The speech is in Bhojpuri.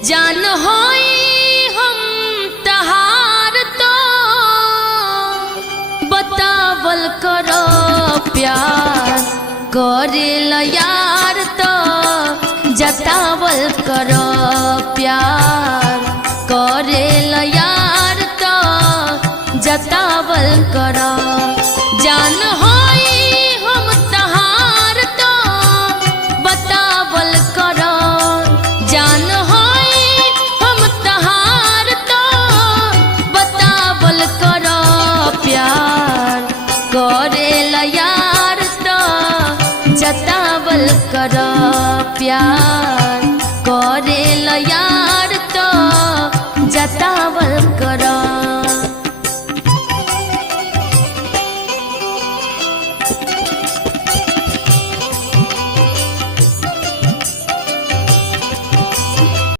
जान होई हम तहार तो बतावल करो प्यार करेल यार तो जतावल करो प्यार करेल यार तो जतावल करो जान होई हम तहार तो बतावल करो जान होई हम तहार तो बतावल करो प्यार करेल यार तो जतावल करो प्यार करेल यार